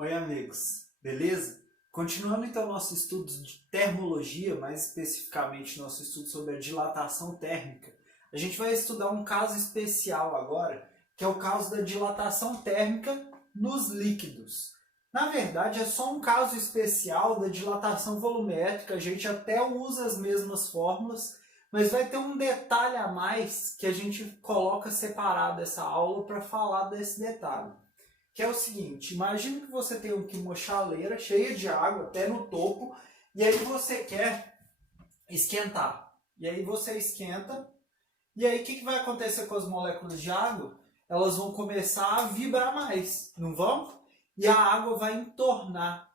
Oi, amigos, beleza? Continuando então nosso estudo de termologia, mais especificamente nosso estudo sobre a dilatação térmica, a gente vai estudar um caso especial agora, que é o caso da dilatação térmica nos líquidos. Na verdade, é só um caso especial da dilatação volumétrica, a gente até usa as mesmas fórmulas, mas vai ter um detalhe a mais que a gente coloca separado essa aula para falar desse detalhe. Que é o seguinte, imagine que você tem aqui uma chaleira cheia de água até no topo, e aí você quer esquentar. E aí você esquenta, e aí o que vai acontecer com as moléculas de água? Elas vão começar a vibrar mais, não vão? E a água vai entornar.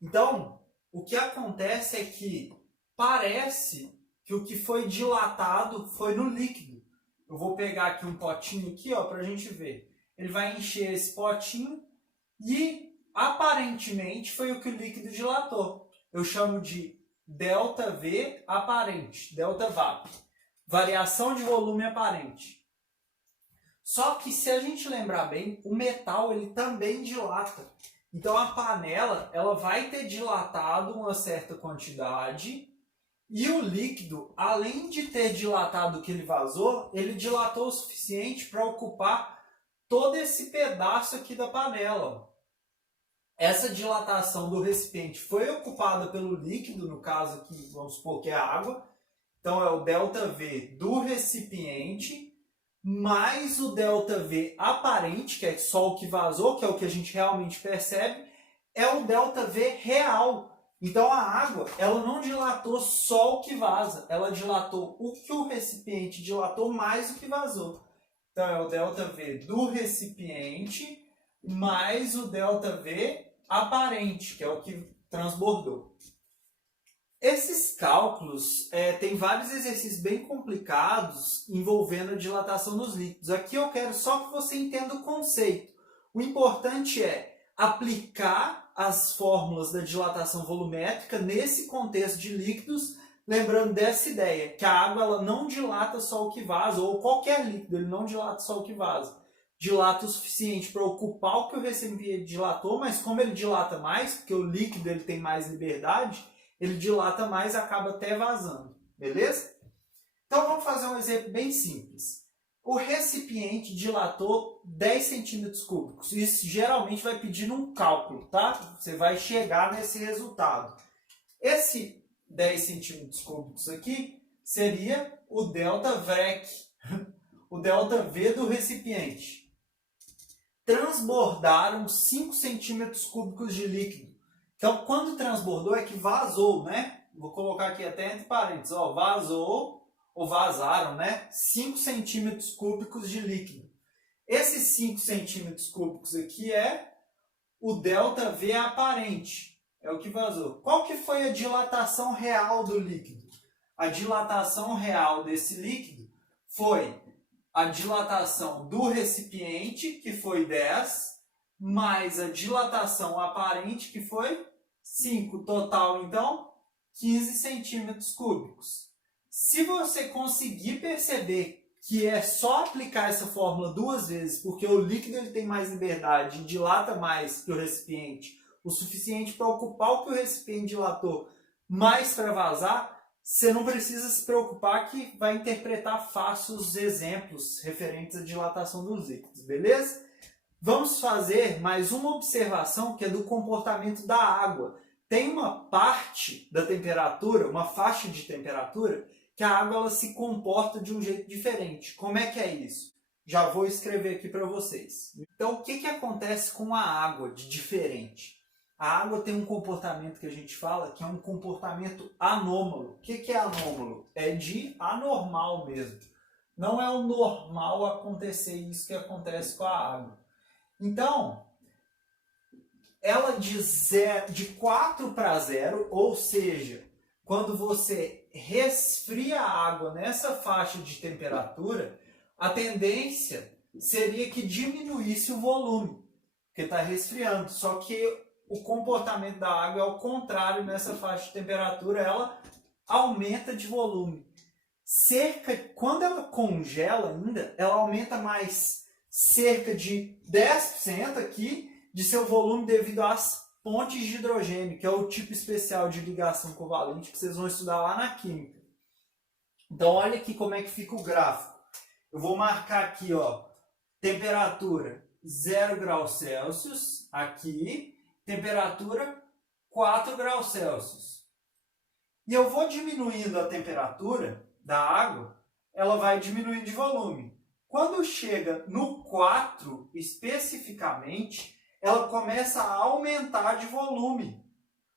Então, o que acontece é que parece que o que foi dilatado foi no líquido. Eu vou pegar aqui um potinho aqui, ó, para a gente ver. Ele vai encher esse potinho e aparentemente foi o que o líquido dilatou. Eu chamo de ΔV aparente, ΔVAP, variação de volume aparente. Só que se a gente lembrar bem, o metal ele também dilata. Então a panela ela vai ter dilatado uma certa quantidade e o líquido, além de ter dilatado o que ele vazou, ele dilatou o suficiente para ocupar todo esse pedaço aqui da panela. Essa dilatação do recipiente foi ocupada pelo líquido, no caso aqui, vamos supor que é a água. Então é o ΔV do recipiente, mais o ΔV aparente, que é só o que vazou, que é o que a gente realmente percebe, é o ΔV real. Então a água, ela não dilatou só o que vaza, ela dilatou o que o recipiente dilatou mais o que vazou. Então, é o ΔV do recipiente mais o ΔV aparente, que é o que transbordou. Esses cálculos têm vários exercícios bem complicados envolvendo a dilatação nos líquidos. Aqui eu quero só que você entenda o conceito. O importante é aplicar as fórmulas da dilatação volumétrica nesse contexto de líquidos, lembrando dessa ideia, que a água ela não dilata só o que vaza, ou qualquer líquido, ele não dilata só o que vaza. Dilata o suficiente para ocupar o que o recipiente dilatou, mas como ele dilata mais, porque o líquido ele tem mais liberdade, ele dilata mais e acaba até vazando, beleza? Então vamos fazer um exemplo bem simples. O recipiente dilatou 10 centímetros cúbicos. Isso geralmente vai pedir um cálculo, tá? Você vai chegar nesse resultado. Esse 10 centímetros cúbicos aqui seria o ΔVREC, o ΔV do recipiente. Transbordaram 5 centímetros cúbicos de líquido. Então, quando transbordou é que vazou, né? Vou colocar aqui até entre parênteses, ó, vazou ou vazaram, né? 5 centímetros cúbicos de líquido. Esses 5 centímetros cúbicos aqui é o ΔV aparente. É o que vazou. Qual que foi a dilatação real do líquido? A dilatação real desse líquido foi a dilatação do recipiente, que foi 10, mais a dilatação aparente, que foi 5. Total, então, 15 centímetros cúbicos. Se você conseguir perceber que é só aplicar essa fórmula duas vezes, porque o líquido ele tem mais liberdade e dilata mais que o recipiente, o suficiente para ocupar o que o recipiente dilatou, mais para vazar, você não precisa se preocupar que vai interpretar fácil os exemplos referentes à dilatação dos líquidos, beleza? Vamos fazer mais uma observação que é do comportamento da água. Tem uma parte da temperatura, uma faixa de temperatura, que a água ela se comporta de um jeito diferente. Como é que é isso? Já vou escrever aqui para vocês. Então, o que acontece com a água de diferente? A água tem um comportamento que a gente fala que é um comportamento anômalo. O que é anômalo? É de anormal mesmo. Não é o normal acontecer isso que acontece com a água. Então, ela de 4 para 0, ou seja, quando você resfria a água nessa faixa de temperatura, a tendência seria que diminuísse o volume, porque está resfriando. Só que o comportamento da água é o contrário nessa faixa de temperatura, ela aumenta de volume. Quando ela congela ainda, ela aumenta mais cerca de 10% aqui de seu volume devido às pontes de hidrogênio, que é o tipo especial de ligação covalente que vocês vão estudar lá na química. Então olha aqui como é que fica o gráfico. Eu vou marcar aqui, ó, temperatura 0 graus Celsius, aqui, temperatura 4 graus Celsius. E eu vou diminuindo a temperatura da água, ela vai diminuir de volume. Quando chega no 4, especificamente, ela começa a aumentar de volume,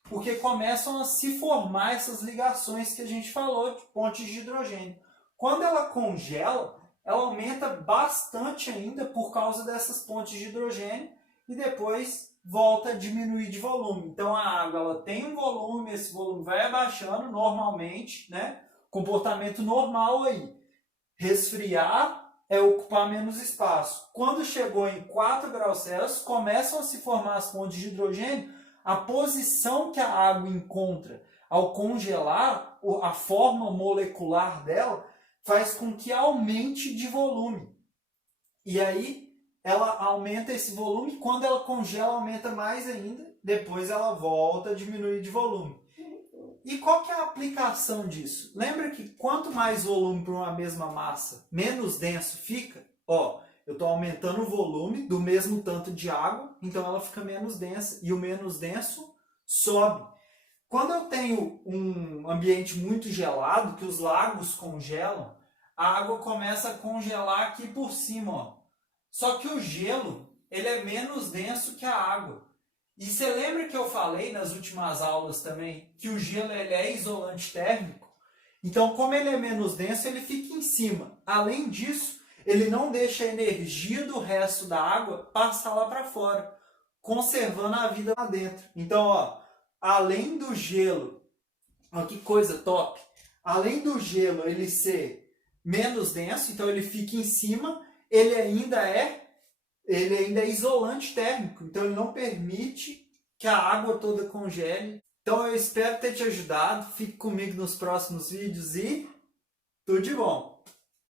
porque começam a se formar essas ligações que a gente falou, de pontes de hidrogênio. Quando ela congela, ela aumenta bastante ainda por causa dessas pontes de hidrogênio e depois volta a diminuir de volume. Então a água ela tem um volume, esse volume vai abaixando normalmente, né? Comportamento normal aí. Resfriar é ocupar menos espaço. Quando chegou em 4 graus Celsius, começam a se formar as pontes de hidrogênio. A posição que a água encontra ao congelar, a forma molecular dela, faz com que aumente de volume. E aí ela aumenta esse volume, quando ela congela aumenta mais ainda, depois ela volta a diminuir de volume. E qual que é a aplicação disso? Lembra que quanto mais volume para uma mesma massa, menos denso fica? Ó, eu estou aumentando o volume do mesmo tanto de água, então ela fica menos densa, e o menos denso sobe. Quando eu tenho um ambiente muito gelado, que os lagos congelam, a água começa a congelar aqui por cima, ó. Só que o gelo, ele é menos denso que a água. E você lembra que eu falei nas últimas aulas também que o gelo ele é isolante térmico? Então, como ele é menos denso, ele fica em cima. Além disso, ele não deixa a energia do resto da água passar lá para fora, conservando a vida lá dentro. Então, ó, além do gelo, ó, que coisa top! Além do gelo ele ser menos denso, então ele fica em cima, ele ainda é isolante térmico, então ele não permite que a água toda congele. Então eu espero ter te ajudado, fique comigo nos próximos vídeos e tudo de bom!